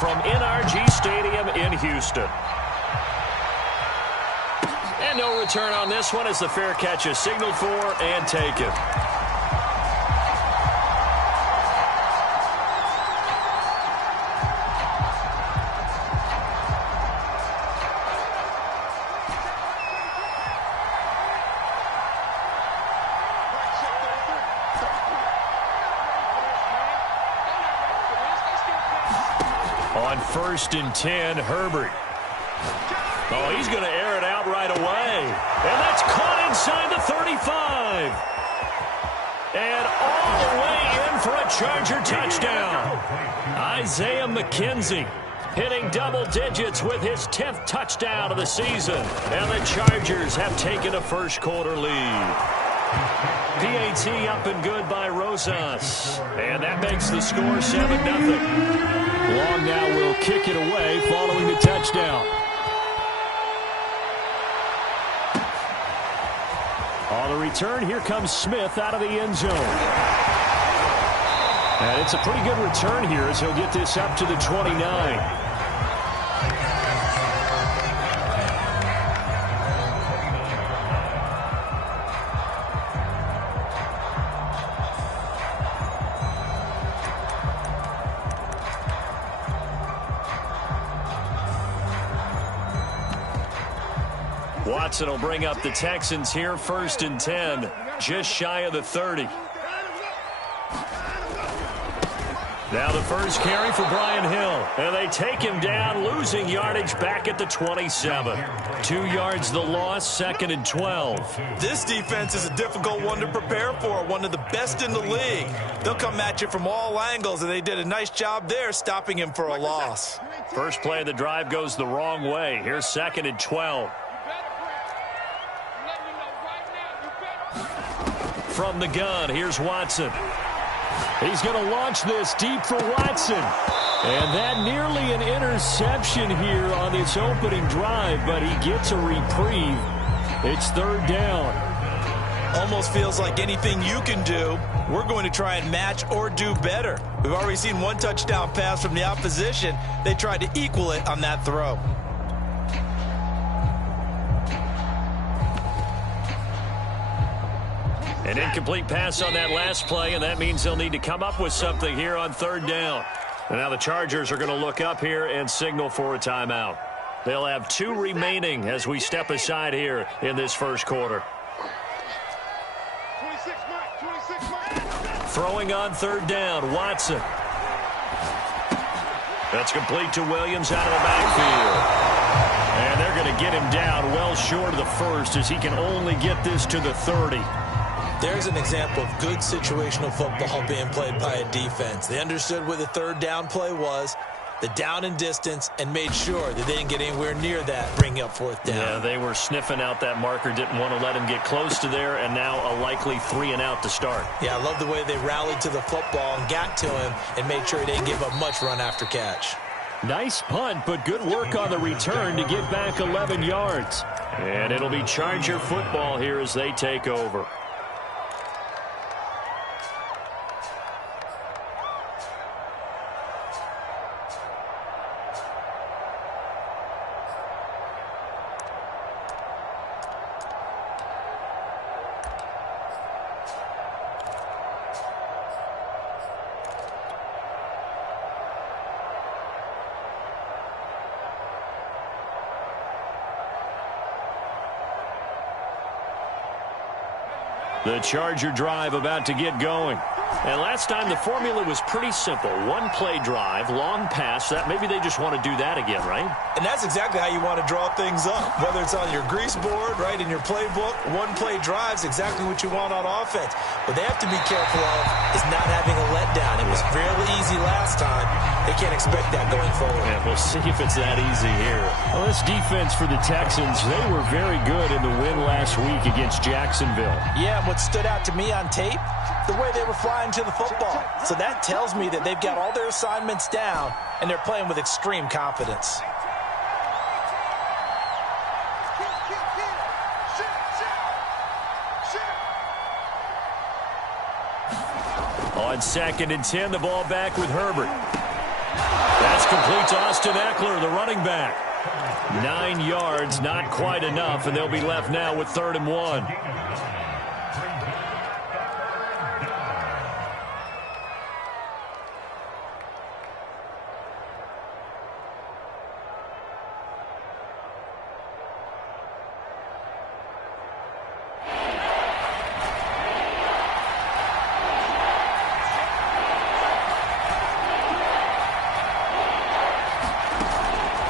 from NRG Stadium in Houston. And no return on this one as the fair catch is signaled for and taken. On 1st and 10, Herbert. Oh, he's going to air it out right away. And that's caught inside the 35. And all the way in for a Charger touchdown. Isaiah McKenzie hitting double digits with his 10th touchdown of the season. And the Chargers have taken a first quarter lead. PAT up and good by Rosas. And that makes the score 7-0. Long now will kick it away following the touchdown. On the return, here comes Smith out of the end zone. And it's a pretty good return here as he'll get this up to the 29. Watson will bring up the Texans here, 1st and 10, just shy of the 30. Now the first carry for Brian Hill. And they take him down, losing yardage back at the 27. 2 yards the loss, 2nd and 12. This defense is a difficult one to prepare for, one of the best in the league. They'll come at you from all angles, and they did a nice job there stopping him for a loss. First play of the drive goes the wrong way. Here's 2nd and 12. From the gun, here's Watson. He's going to launch this deep for Watson. And that nearly an interception here on its opening drive, but he gets a reprieve. It's 3rd down. Almost feels like anything you can do, we're going to try and match or do better. We've already seen 1 touchdown pass from the opposition. They tried to equal it on that throw. An incomplete pass on that last play, and that means they'll need to come up with something here on 3rd down. And now the Chargers are going to look up here and signal for a timeout. They'll have 2 remaining as we step aside here in this first quarter. Throwing on 3rd down, Watson. That's complete to Williams out of the backfield. And they're going to get him down well short of the 1st as he can only get this to the 30. There's an example of good situational football being played by a defense. They understood where the 3rd down play was, the down and distance, and made sure that they didn't get anywhere near that, bringing up 4th down. Yeah, they were sniffing out that marker, didn't want to let him get close to there, and now a likely 3 and out to start. Yeah, I love the way they rallied to the football and got to him and made sure he didn't give up much run after catch. Nice punt, but good work on the return to get back 11 yards. And it'll be Charger football here as they take over. The Charger drive about to get going. And last time the formula was pretty simple. 1-play drive, long pass. That maybe they just want to do that again, right? And that's exactly how you want to draw things up. Whether it's on your grease board, right, in your playbook, 1-play drive's exactly what you want on offense. What they have to be careful of is not having a letdown. It was fairly easy last time. They can't expect that going forward. Yeah, we'll see if it's that easy here. Well, this defense for the Texans, they were very good in the win last week against Jacksonville. Yeah, what stood out to me on tape, the way they were flying to the football. So that tells me that they've got all their assignments down, and they're playing with extreme confidence. On 2nd and 10, the ball back with Herbert. That's complete to Austin Eckler, the running back. 9 yards, not quite enough, and they'll be left now with 3rd and 1.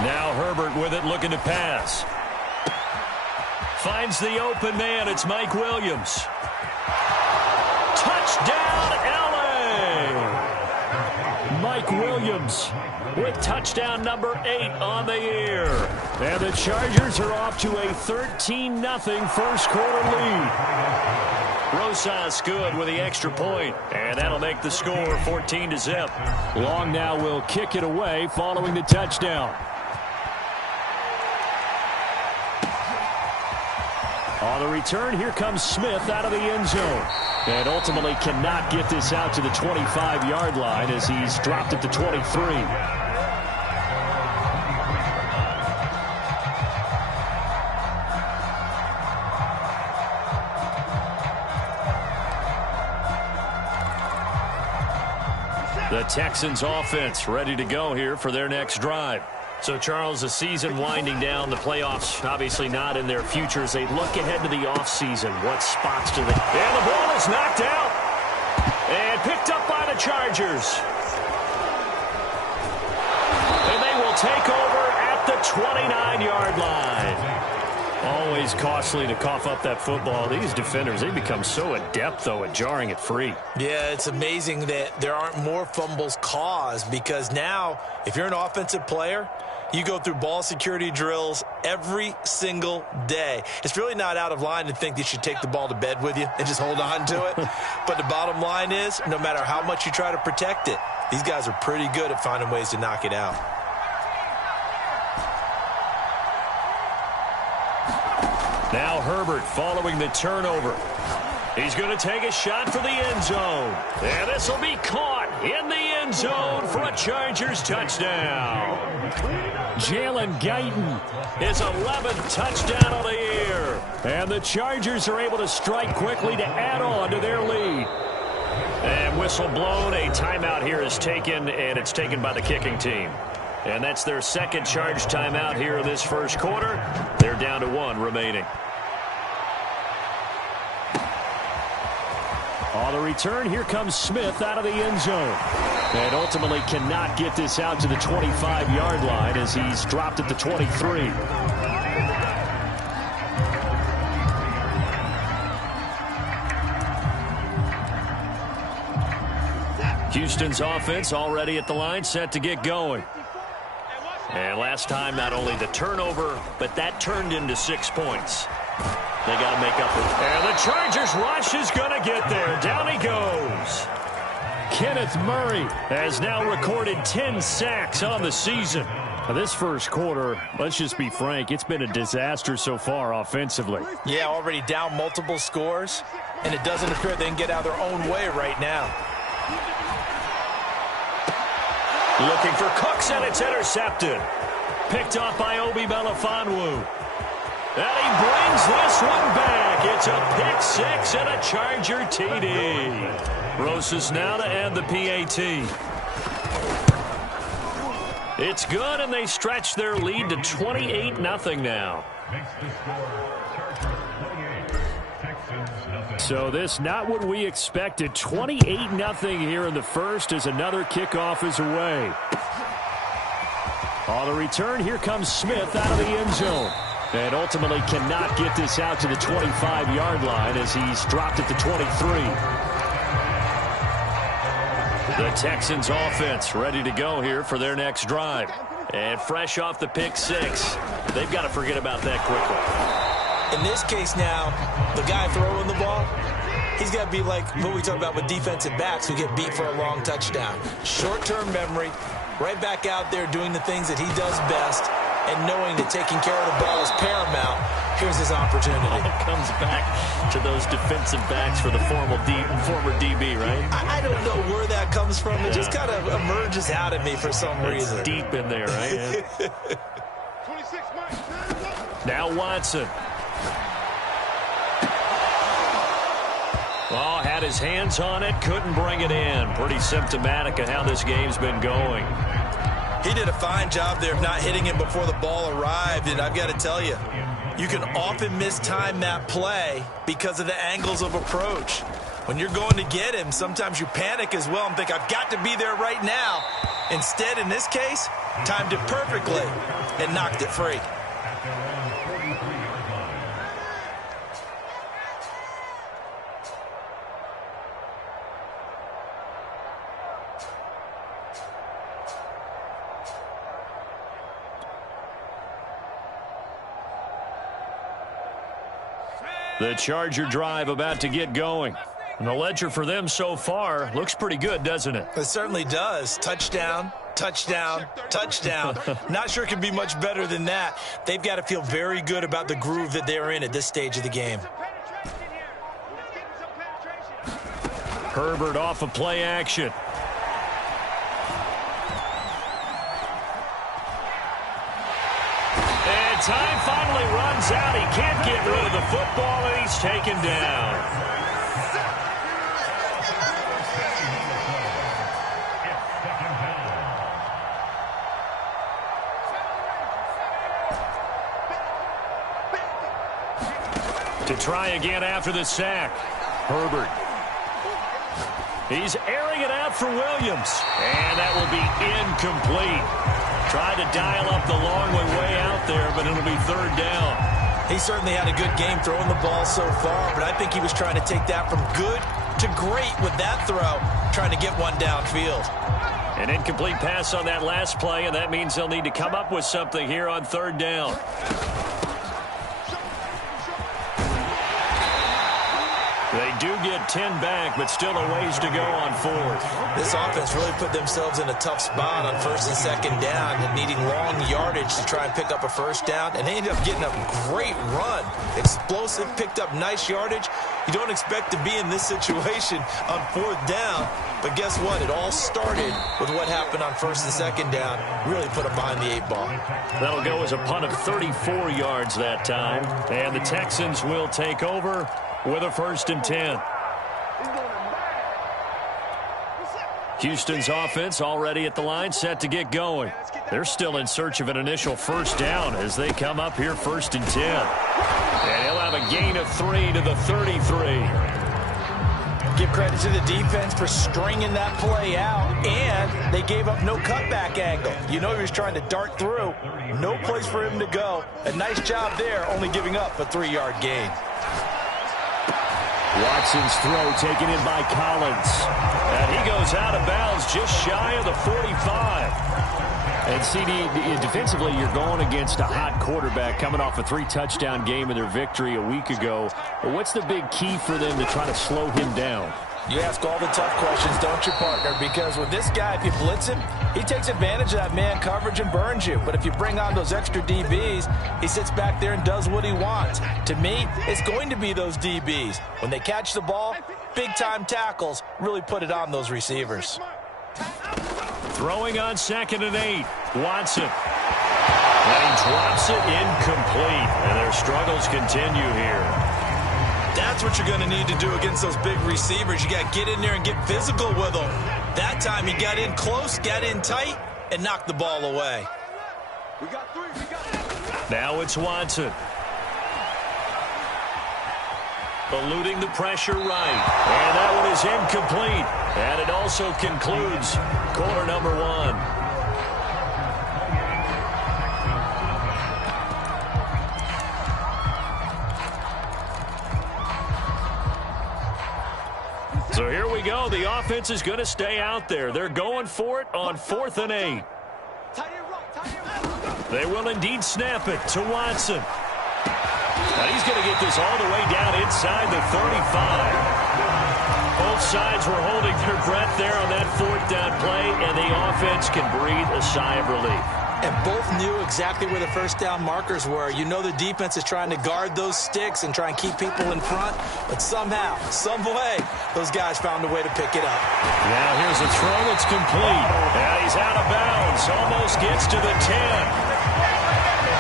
Now Herbert with it, looking to pass. Finds the open man. It's Mike Williams. Touchdown, L.A. Mike Williams with touchdown number 8 on the year. And the Chargers are off to a 13-0 first quarter lead. Rosas good with the extra point, and that'll make the score 14-0. Long now will kick it away following the touchdown. On the return, here comes Smith out of the end zone. And ultimately cannot get this out to the 25-yard line as he's dropped at the 23. The Texans offense ready to go here for their next drive. So, Charles, the season winding down, the playoffs obviously not in their future as they look ahead to the offseason. What spots do they... And the ball is knocked out and picked up by the Chargers. And they will take over at the 29-yard line. Always costly to cough up that football. These defenders, they become so adept, though, at jarring it free. Yeah, it's amazing that there aren't more fumbles caused because now, if you're an offensive player, you go through ball security drills every single day. It's really not out of line to think that you should take the ball to bed with you and just hold on to it. But the bottom line is, no matter how much you try to protect it, these guys are pretty good at finding ways to knock it out. Now Herbert following the turnover. He's going to take a shot for the end zone. And this will be caught in the end zone for a Chargers touchdown. Jalen Guyton, His 11th touchdown of the year. and the Chargers are able to strike quickly to add on to their lead. And whistle blown. A timeout here is taken, and it's taken by the kicking team. And that's their second charge timeout here in this first quarter. They're down to 1 remaining. On the return, here comes Smith out of the end zone. And ultimately cannot get this out to the 25-yard line as he's dropped at the 23. Houston's offense already at the line, set to get going. And last time, not only the turnover, but that turned into 6 points. They got to make up for it. And the Chargers rush is going to get there. Down he goes. Kenneth Murray Has now recorded 10 sacks on the season. Now, this first quarter, let's just be frank, it's been a disaster so far offensively. Yeah, already down multiple scores, and it doesn't appear they can get out of their own way right now. Looking for Cooks, and it's intercepted. Picked off by Obi Melifonwu. And he brings this one back. It's a pick 6 and a Charger TD. Rosas now to end the PAT. It's good, and they stretch their lead to 28-0 now. So this not what we expected. 28-0 here in the first as another kickoff is away. On the return, here comes Smith out of the end zone. And ultimately cannot get this out to the 25-yard line as he's dropped at the 23. The Texans offense ready to go here for their next drive. And fresh off the pick 6, they've got to forget about that quickly. In this case now, the guy throwing the ball, he's got to be like what we talk about with defensive backs who get beat for a long touchdown. Short-term memory, right back out there doing the things that he does best, and knowing that taking care of the ball is paramount. Here's his opportunity. It comes back to those defensive backs for the former DB, right? I don't know where that comes from. It just kind of emerges out of me for some reason. It's deep in there, right? Yeah. Now Watson. Oh, had his hands on it, couldn't bring it in. Pretty symptomatic of how this game's been going. He did a fine job there of not hitting him before the ball arrived, and I've got to tell you, you can often mistime that play because of the angles of approach. When you're going to get him, sometimes you panic as well and think, I've got to be there right now. Instead, in this case, timed it perfectly and knocked it free. The Charger drive about to get going. And the ledger for them so far looks pretty good, doesn't it? It certainly does. Touchdown, touchdown, touchdown. Not sure it can be much better than that. They've got to feel very good about the groove that they're in at this stage of the game. Herbert off of play action. And time finally runs out. He can't get rid of the football, and he's taken down. To try again after the sack. Herbert. He's airing it out for Williams. And that will be incomplete. Tried to dial up the long way out there, but it'll be third down. He certainly had a good game throwing the ball so far, but I think he was trying to take that from good to great with that throw, trying to get one downfield. An incomplete pass on that last play, and that means they'll need to come up with something here on third down. They do get 10 back, but still a ways to go on fourth. This offense really put themselves in a tough spot on first and second down, and needing long yardage to try and pick up a first down, and they ended up getting a great run. Explosive, picked up nice yardage. You don't expect to be in this situation on fourth down, but guess what? It all started with what happened on first and second down. Really put them behind the eight ball. That'll go as a punt of 34 yards that time, and the Texans will take over with a first and 10. Houston's offense already at the line, set to get going. They're still in search of an initial first down as they come up here first and 10. And he'll have a gain of 3 to the 33. Give credit to the defense for stringing that play out, and they gave up no cutback angle. You know he was trying to dart through. No place for him to go. A nice job there, only giving up a 3-yard gain. Watson's throw taken in by Collins. And he goes out of bounds just shy of the 45. And CD, defensively, you're going against a hot quarterback coming off a 3-touchdown game in their victory a week ago. But what's the big key for them to try to slow him down? You ask all the tough questions, don't you, partner? Because with this guy, if you blitz him, he takes advantage of that man coverage and burns you. But if you bring on those extra DBs, he sits back there and does what he wants. To me, it's going to be those DBs. When they catch the ball, big-time tackles really put it on those receivers. Throwing on 2nd and 8, Watson. And he drops it incomplete. And their struggles continue here. That's what you're going to need to do against those big receivers. You got to get in there and get physical with them. That time he got in close, got in tight, and knocked the ball away. Now it's Watson. Eluding the pressure right. And that one is incomplete. And it also concludes quarter number 1. So here we go. The offense is going to stay out there. They're going for it on 4th and 8. They will indeed snap it to Watson. Now he's going to get this all the way down inside the 35. Both sides were holding their breath there on that 4th down play, and the offense can breathe a sigh of relief. And both knew exactly where the first down markers were. You know the defense is trying to guard those sticks and try and keep people in front. But somehow, some way, those guys found a way to pick it up. Now here's a throw that's complete. And he's out of bounds. Almost gets to the 10.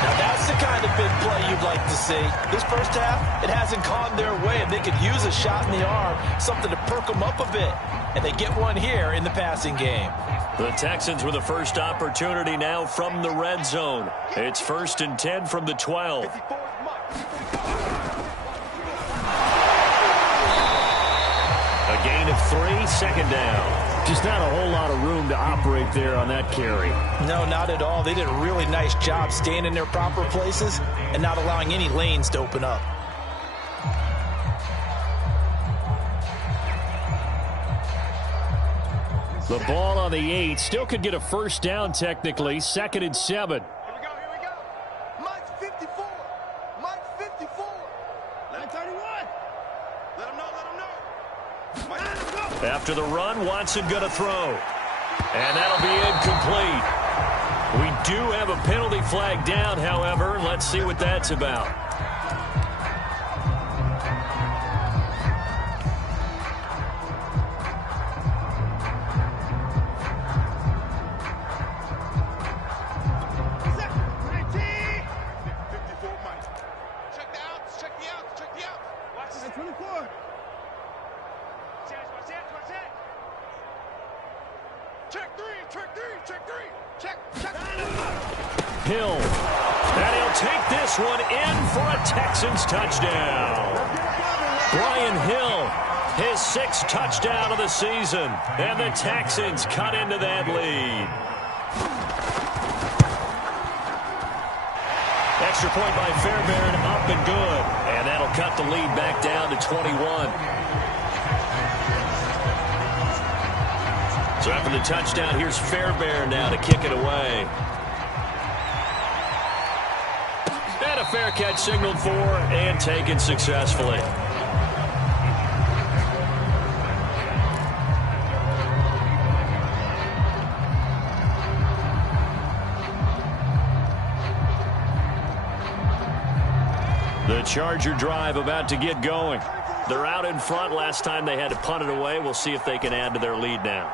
Now that's the kind of big play you'd like to see. This first half, it hasn't gone their way. And they could use a shot in the arm, something to perk them up a bit. And they get one here in the passing game. The Texans with the first opportunity now from the red zone. It's 1st and 10 from the 12. A gain of 3, second down. Just not a whole lot of room to operate there on that carry. No, not at all. They did a really nice job staying in their proper places and not allowing any lanes to open up. The ball on the 8. Still could get a first down technically. 2nd and 7. Here we go. Mike 54. Mike 54. 931. Let him know. After the run, Watson going to throw. And that'll be incomplete. We do have a penalty flag down, however. Let's see what that's about. Hill. And he'll take this one in for a Texans touchdown. Brian Hill, his 6th touchdown of the season. And the Texans cut into that lead. Extra point by Fairbairn, up and good. And that'll cut the lead back down to 21. So after the touchdown, here's Fairbairn now to kick it away. And a fair catch signaled for and taken successfully. The Charger drive about to get going. They're out in front. Last time they had to punt it away. We'll see if they can add to their lead now.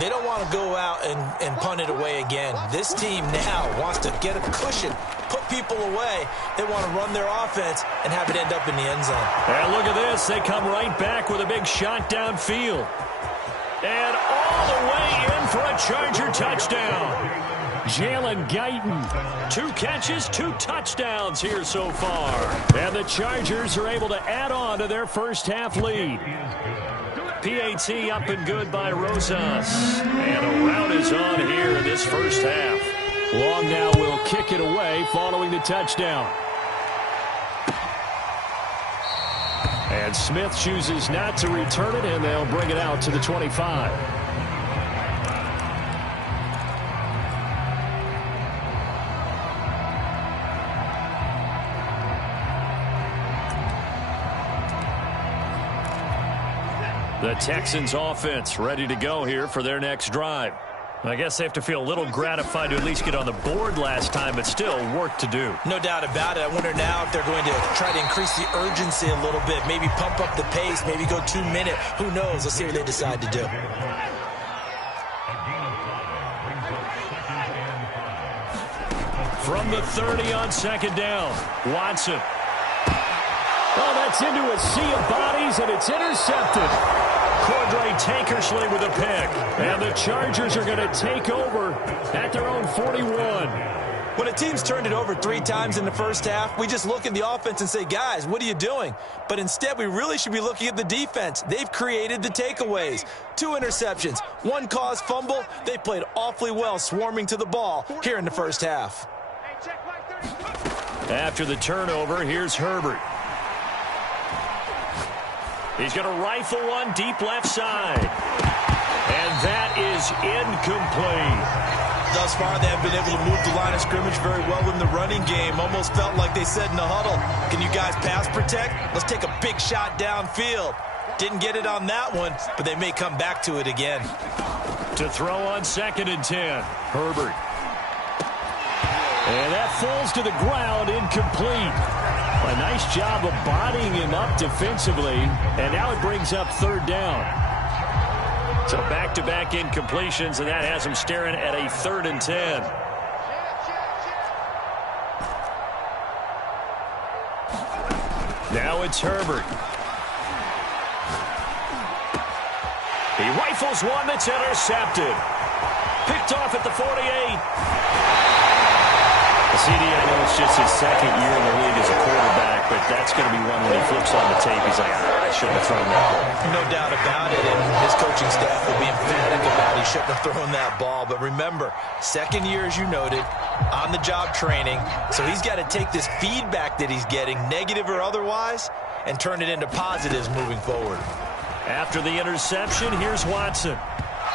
They don't want to go out and punt it away again. This team now wants to get a cushion, put people away. They want to run their offense and have it end up in the end zone. And look at this. They come right back with a big shot downfield. And all the way in for a Charger touchdown. Jalen Guyton. 2 catches, 2 touchdowns here so far. And the Chargers are able to add on to their first half lead. PAT up and good by Rosas. And a rout is on here in this first half. Long now will kick it away following the touchdown. And Smith chooses not to return it, and they'll bring it out to the 25. The Texans offense ready to go here for their next drive. I guess they have to feel a little gratified to at least get on the board last time, but still work to do. No doubt about it. I wonder now if they're going to try to increase the urgency a little bit, maybe pump up the pace, maybe go 2-minute. Who knows? Let's see what they decide to do. From the 30 on 2nd down, Watson. Oh, that's into a sea of bodies, and it's intercepted. Cordray Tankersley with a pick. And the Chargers are going to take over at their own 41. When a team's turned it over 3 times in the first half, we just look at the offense and say, guys, what are you doing? But instead, we really should be looking at the defense. They've created the takeaways. 2 interceptions, 1 caused fumble. They played awfully well swarming to the ball here in the first half. After the turnover, here's Herbert. He's going to rifle one deep left side. And that is incomplete. Thus far, they have been able to move the line of scrimmage very well in the running game. Almost felt like they said in the huddle, can you guys pass protect? Let's take a big shot downfield. Didn't get it on that one, but they may come back to it again. To throw on 2nd and 10, Herbert. And that falls to the ground, incomplete. A nice job of bodying him up defensively, and now it brings up third down. So back-to-back incompletions, and that has him staring at a 3rd and 10. Now it's Herbert. He rifles one that's intercepted. Picked off at the 48. CD, I know it's just his 2nd year in the league as a quarterback, but that's going to be one when he flips on the tape. He's like, I shouldn't have thrown that ball. No doubt about it, and his coaching staff will be emphatic about he shouldn't have thrown that ball. But remember, 2nd year, as you noted, on-the-job training, so he's got to take this feedback that he's getting, negative or otherwise, and turn it into positives moving forward. After the interception, here's Watson.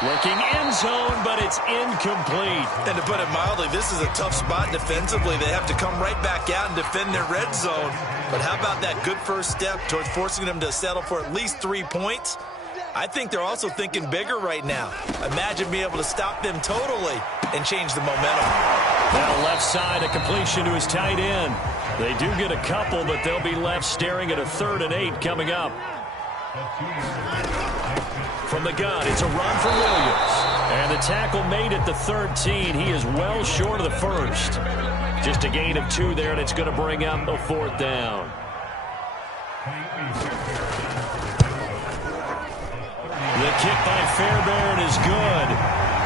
Looking end zone, but it's incomplete. And to put it mildly, this is a tough spot defensively. They have to come right back out and defend their red zone. But how about that good first step towards forcing them to settle for at least 3 points? I think they're also thinking bigger right now. Imagine being able to stop them totally and change the momentum. Now left side, a completion to his tight end. They do get a couple, but they'll be left staring at a 3rd and 8 coming up. From the gun, it's a run for Williams. And the tackle made at the 13. He is well short of the 1st. Just a gain of 2 there, and it's going to bring up a 4th down. The kick by Fairbairn is good.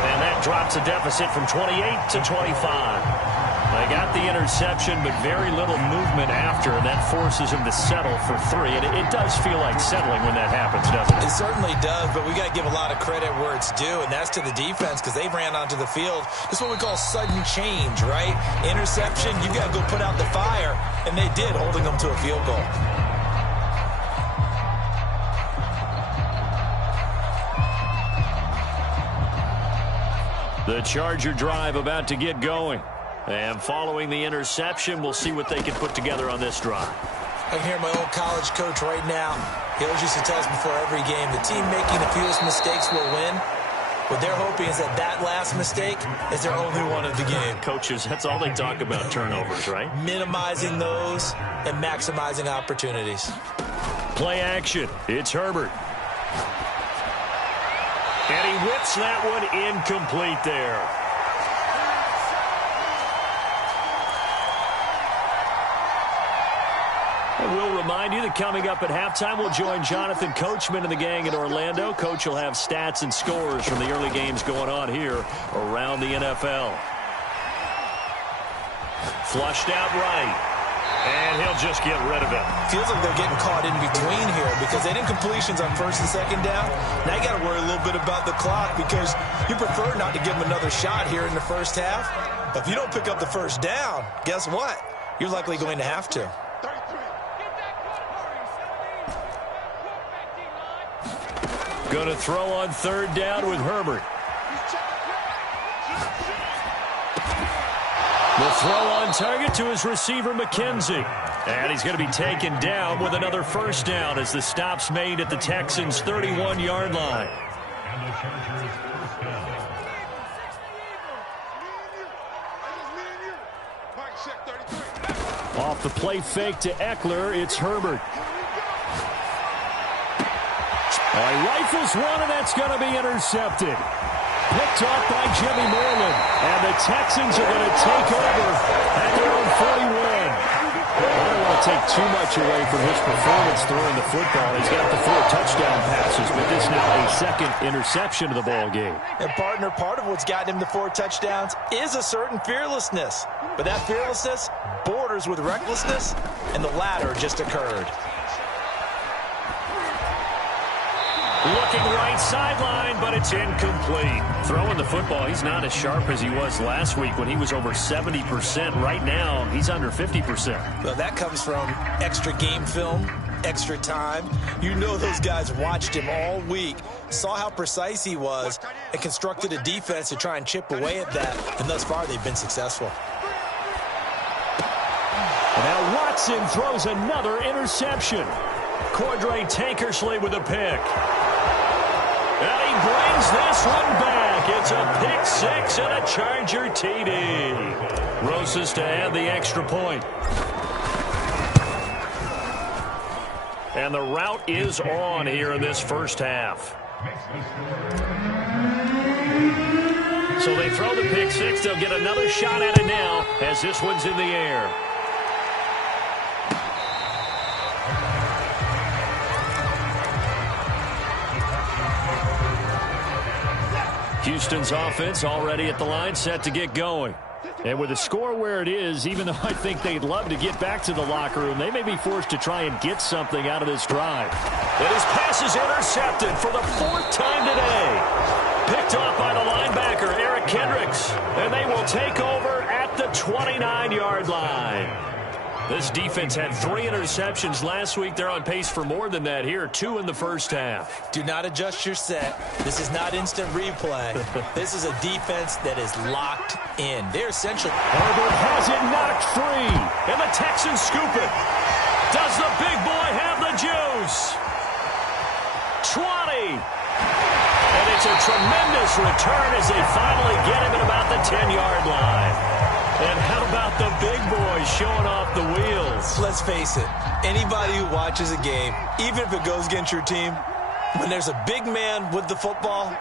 And that drops a deficit from 28 to 25. They got the interception, but very little movement after, and that forces him to settle for 3. And it does feel like settling when that happens, doesn't it? It certainly does, but we got to give a lot of credit where it's due, and that's to the defense because they ran onto the field. This is what we call sudden change, right? Interception, you got to go put out the fire, and they did, holding them to a field goal. The Charger drive about to get going. And following the interception, we'll see what they can put together on this drive. I can hear my old college coach right now. He always used to tell us before every game, the team making the fewest mistakes will win. What they're hoping is that last mistake is their only one of the game. Coaches, that's all they talk about, turnovers, right? Minimizing those and maximizing opportunities. Play action. It's Herbert. And he whips that one incomplete there. We'll remind you that coming up at halftime, we'll join Jonathan Coachman and the gang in Orlando. Coach will have stats and scores from the early games going on here around the NFL. Flushed out right. And he'll just get rid of it. Feels like they're getting caught in between here because they did incompletions on 1st and 2nd down. Now you got to worry a little bit about the clock because you prefer not to give them another shot here in the 1st half. But if you don't pick up the 1st down, guess what? You're likely going to have to. Going to throw on 3rd down with Herbert. The throw on target to his receiver, McKenzie. And he's going to be taken down with another 1st down as the stop's made at the Texans' 31-yard line. Off the play fake to Eckler, it's Herbert. He rifles one, and that's going to be intercepted. Picked off by Jimmy Moreland. And the Texans are going to take over at their own 41. I don't want to take too much away from his performance throwing the football. He's got the 4 touchdown passes, but this now a 2nd interception of the ball game. And partner, part of what's gotten him the 4 touchdowns is a certain fearlessness. But that fearlessness borders with recklessness, and the latter just occurred. Looking right sideline, but it's incomplete. Throwing the football, he's not as sharp as he was last week when he was over 70%. Right now, he's under 50%. Well, that comes from extra game film, extra time. You know those guys watched him all week, saw how precise he was, and constructed a defense to try and chip away at that. And thus far, they've been successful. And now Watson throws another interception. Cordray Tankersley with a pick. And he brings this one back. It's a pick 6 and a Charger TD. Rosas to add the extra point. And the route is on here in this first half. So they throw the pick six. They'll get another shot at it now as this one's in the air. Houston's offense already at the line, set to get going. And with the score where it is, even though I think they'd love to get back to the locker room, they may be forced to try and get something out of this drive. And his pass is intercepted for the fourth time today. Picked off by the linebacker, Eric Kendricks. And they will take over at the 29-yard line. This defense had 3 interceptions last week. They're on pace for more than that here, 2 in the first half. Do not adjust your set. This is not instant replay. This is a defense that is locked in. They're essentially... Herbert has it knocked free, and the Texans scoop it. Does the big boy have the juice? 20. And it's a tremendous return as they finally get him at about the 10-yard line. And how about the big boy showing off the wheels? Let's face it, anybody who watches a game, even if it goes against your team, when there's a big man with the football,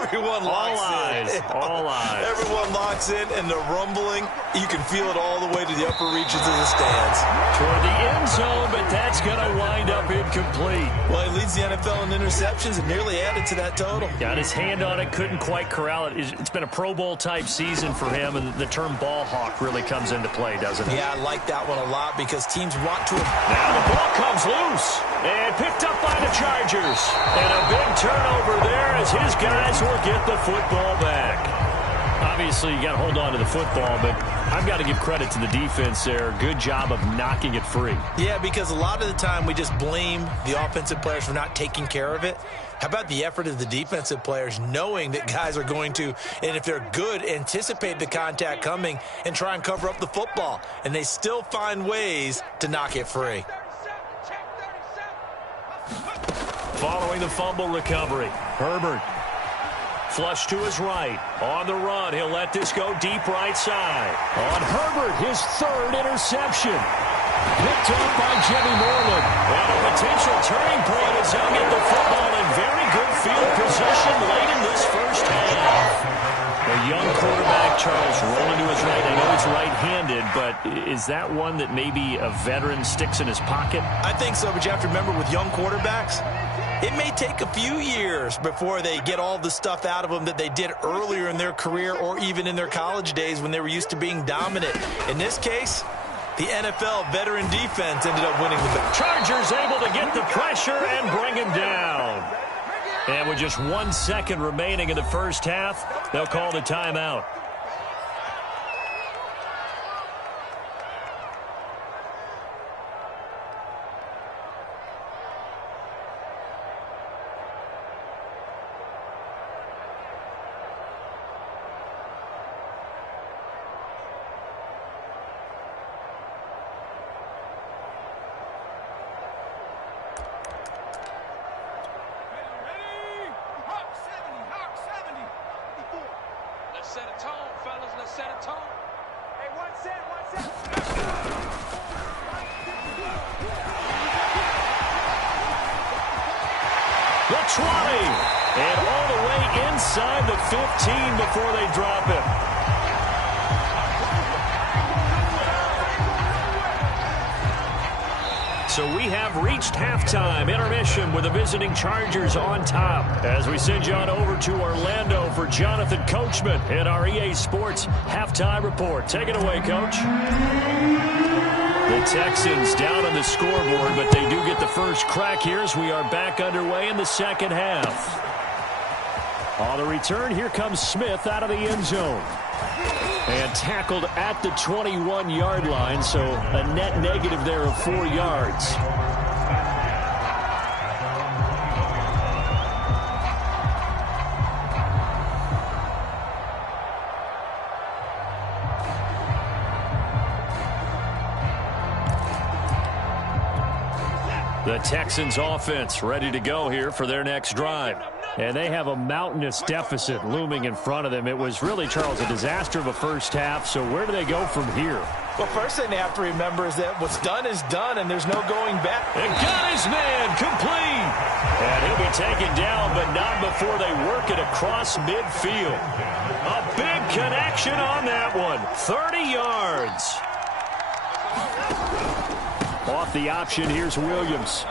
everyone locks in. All eyes. Everyone locks in, and the rumbling, you can feel it all the way to the upper reaches of the stands. Toward the end zone, but that's going to wind up incomplete. Well, he leads the NFL in interceptions and nearly added to that total. Got his hand on it, couldn't quite corral it. It's been a Pro Bowl-type season for him, and the term ball hawk really comes into play, doesn't it? Yeah, I like that one a lot because teams want to... Now the ball comes loose and picked up by the Chargers. And a big turnover there as his guys will get the football back. Obviously, you got to hold on to the football, but I've got to give credit to the defense there. Good job of knocking it free. Yeah, because a lot of the time we just blame the offensive players for not taking care of it. How about the effort of the defensive players knowing that guys are going to, and if they're good, anticipate the contact coming and try and cover up the football. And they still find ways to knock it free. Following the fumble recovery, Herbert. Flush to his right. On the run, he'll let this go deep right side. On Herbert, his 3rd interception. Picked up by Jimmy Moreland. And a potential turning point as he'll get the football in very good field position late in this first half. A young quarterback, Charles, rolling to his right. I know he's right-handed, but is that one that maybe a veteran sticks in his pocket? I think so, but you have to remember with young quarterbacks, it may take a few years before they get all the stuff out of them that they did earlier in their career or even in their college days when they were used to being dominant. In this case, the NFL veteran defense ended up winning the battle. Chargers able to get the pressure and bring him down. And with just 1 second remaining in the first half, they'll call the timeout. Set a tone, fellas. Let's set a tone. Hey, one set. The 20. And all the way inside the 15 before they drop him. So we have reached halftime intermission with the visiting Chargers on top. As we send you on over to Orlando for Jonathan Coachman in our EA Sports halftime report. Take it away, Coach. The Texans down on the scoreboard, but they do get the first crack here as we are back underway in the second half. On the return, here comes Smith out of the end zone. And tackled at the 21-yard line, so a net negative there of 4 yards. The Texans offense ready to go here for their next drive. And they have a mountainous deficit looming in front of them. It was really, Charles, a disaster of a first half. So where do they go from here? Well, first thing they have to remember is that what's done is done, and there's no going back. And got his man complete. And he'll be taken down, but not before they work it across midfield. A big connection on that one. 30 yards. Off the option, here's Williams.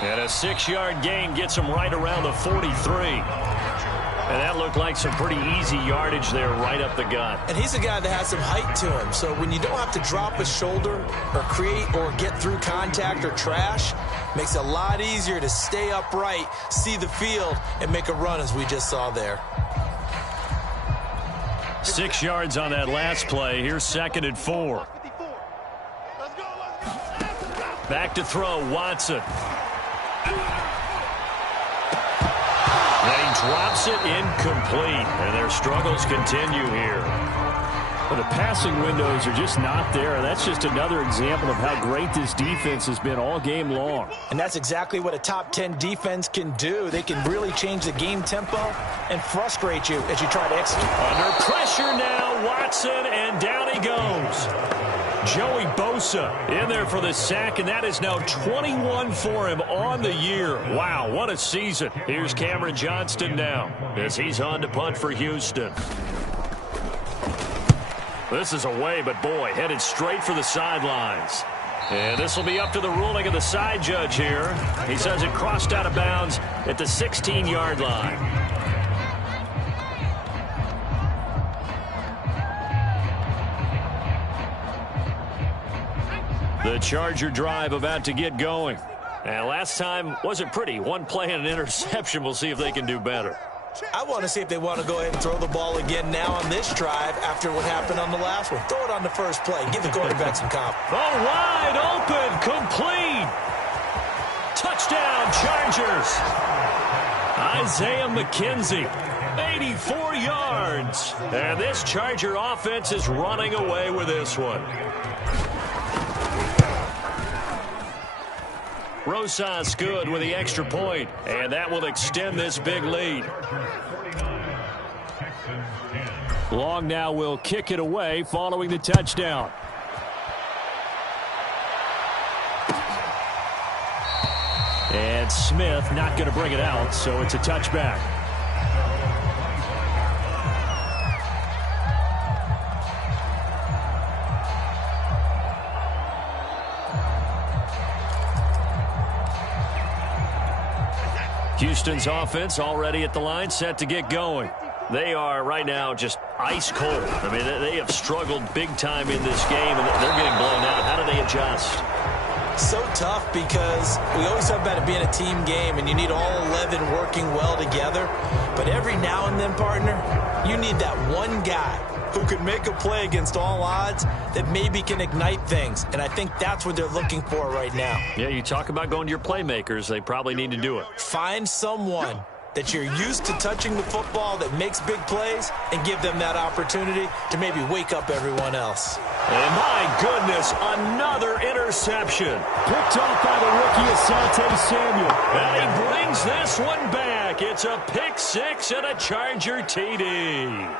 And a 6-yard gain gets him right around the 43. And that looked like some pretty easy yardage there right up the gut. And he's a guy that has some height to him. So when you don't have to drop a shoulder or create or get through contact or trash, makes it a lot easier to stay upright, see the field, and make a run as we just saw there. 6 yards on that last play. Here's 2nd and 4. Back to throw, Watson. And he drops it incomplete. And their struggles continue here. Well, the passing windows are just not there. That's just another example of how great this defense has been all game long. And that's exactly what a top 10 defense can do. They can really change the game tempo and frustrate you as you try to execute. Under pressure now, Watson, and down he goes. Joey Bosa in there for the sack, and that is now 21 for him on the year. Wow, what a season. Here's Cameron Johnston now as he's on to punt for Houston. This is away, but boy, headed straight for the sidelines. And this will be up to the ruling of the side judge here. He says it crossed out of bounds at the 16-yard line. The Charger drive about to get going. And last time wasn't pretty. One play and an interception. We'll see if they can do better. I want to see if they want to go ahead and throw the ball again now on this drive after what happened on the last one. Throw it on the first play. Give the quarterback some confidence. Oh, wide open, complete. Touchdown, Chargers. Isaiah McKenzie, 84 yards. And this Charger offense is running away with this one. Rosas good with the extra point, and that will extend this big lead. Long now will kick it away following the touchdown. And Smith not going to bring it out, so it's a touchback. Houston's offense already at the line, set to get going. They are right now just ice cold. I mean, they have struggled big time in this game, and they're getting blown out. How do they adjust? So tough because we always talk about it being a team game, and you need all 11 working well together. But every now and then, partner, you need that one guy who can make a play against all odds that maybe can ignite things. And I think that's what they're looking for right now. Yeah, you talk about going to your playmakers. They probably need to do it. Find someone that you're used to touching the football that makes big plays and give them that opportunity to maybe wake up everyone else. And my goodness, another interception. Picked off by the rookie Asante Samuel. And he brings this one back. It's a pick six and a Charger TD.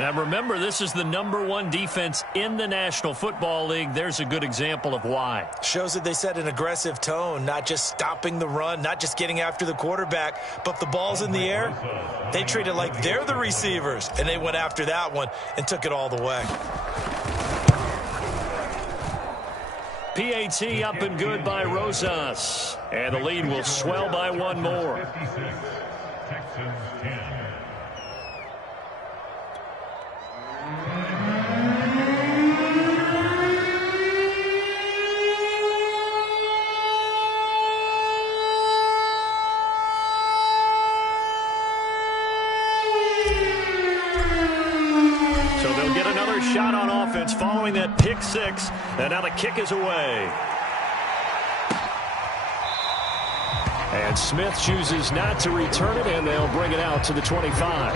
Now remember, this is the #1 defense in the National Football League. There's a good example of why. Shows that they set an aggressive tone, not just stopping the run, not just getting after the quarterback, but if the ball's in the air, they treat it like they're the receivers, and they went after that one and took it all the way. PAT up and good by Rosas. And the lead will swell by one more. So they'll get another shot on offense following that pick six. And now the kick is away. And Smith chooses not to return it, and they'll bring it out to the 25.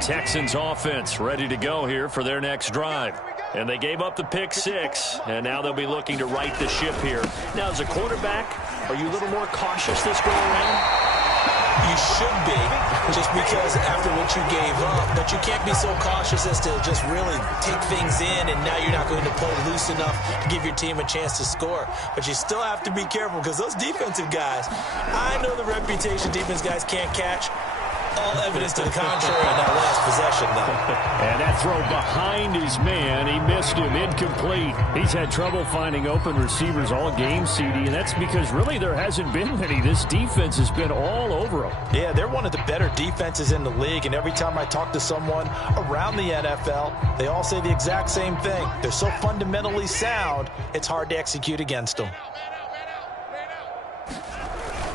Texans offense ready to go here for their next drive. And they gave up the pick 6, and now they'll be looking to right the ship here. Now, as a quarterback, are you a little more cautious this go around? You should be, just because after what you gave up, but you can't be so cautious as to just really take things in, and now you're not going to play loose enough to give your team a chance to score. But you still have to be careful, because those defensive guys, I know the reputation defense guys can't catch. All evidence to the contrary on that last possession, though. And that throw behind his man, he missed him, incomplete. He's had trouble finding open receivers all game, CD, and that's because really there hasn't been many. This defense has been all over them. Yeah, they're one of the better defenses in the league, and every time I talk to someone around the NFL, they all say the exact same thing. They're so fundamentally sound, it's hard to execute against them.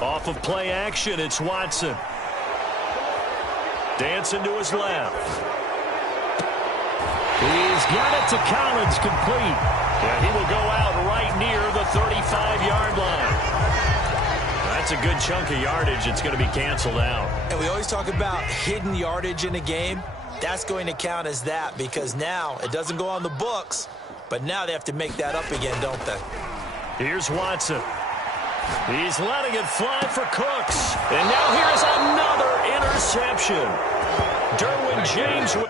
Off of play action, it's Watson. Dancing to his left. He's got it to Collins, complete. Yeah, he will go out right near the 35-yard line. That's a good chunk of yardage. It's going to be canceled out. And we always talk about hidden yardage in a game. That's going to count as that, because now it doesn't go on the books, but now they have to make that up again, don't they? Here's Watson. He's letting it fly for Cooks. And now here's another interception. Derwin James with...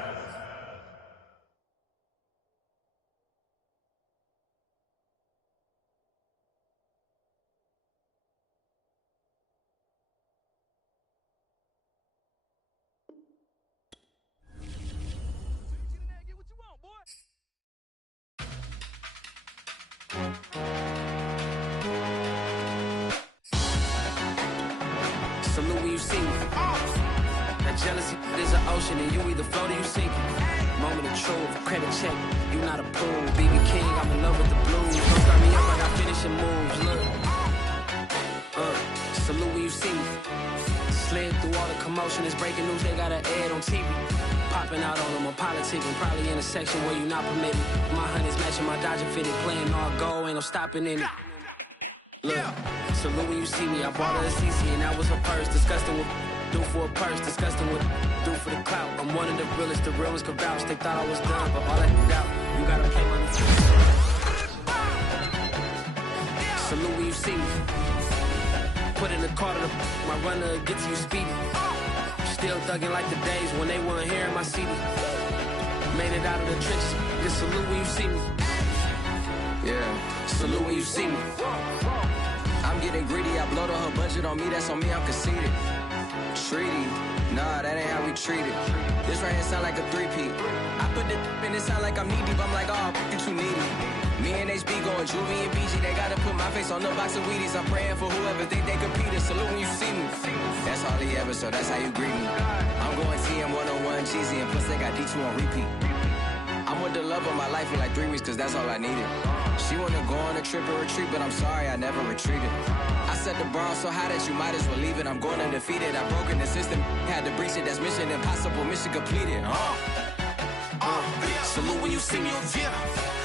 Salute when you see me. That jealousy is an ocean, and you either float or you sink it. Moment of truth, credit check. You not a pool. BB King, I'm in love with the blues. Don't start me up, I got finishing moves. Look. Salute when you see me. Slid through all the commotion. It's breaking news, they got an ad on TV. Popping out on them, I'm politicking. Probably in a section where you not permitted. My honey's matching my Dodger fitted. Playing all goal, ain't no stopping in it. Look, salute when you see me. I bought her a CC and that was her purse. Disgusting with do for a purse. Disgusting with do for the clout. I'm one of the realest. The realest could vouch. They thought I was done, but all that doubt. You gotta pay money. Salute when you see me. Put in the car to the my runner gets you speedy. Still thugging like the days when they weren't here in my CD. Made it out of the trenches. Just salute when you see me. Yeah, salute when you see me. I'm getting greedy, I blowed her budget on me, that's on me, I'm conceited. Treaty, nah, that ain't how we treat it. This right here sound like a three-peat. I put the in it sound like I'm knee deep, I'm like, oh, you too needy. Me and HB going Juvie and BG, they gotta put my face on the box of Wheaties. I'm praying for whoever think they competed. Salute when you see me. That's all he ever, so that's how you greet me. I'm going TM 101 cheesy, and plus they got D2 on repeat. I'm with the love of my life for like 3 weeks, cause that's all I needed. She wanna go on a trip or retreat, but I'm sorry, I never retreated. I set the bar so high that you might as well leave it. I'm going undefeated, I've broken the system. Had to breach it, that's mission impossible, mission completed. Salute when you see me.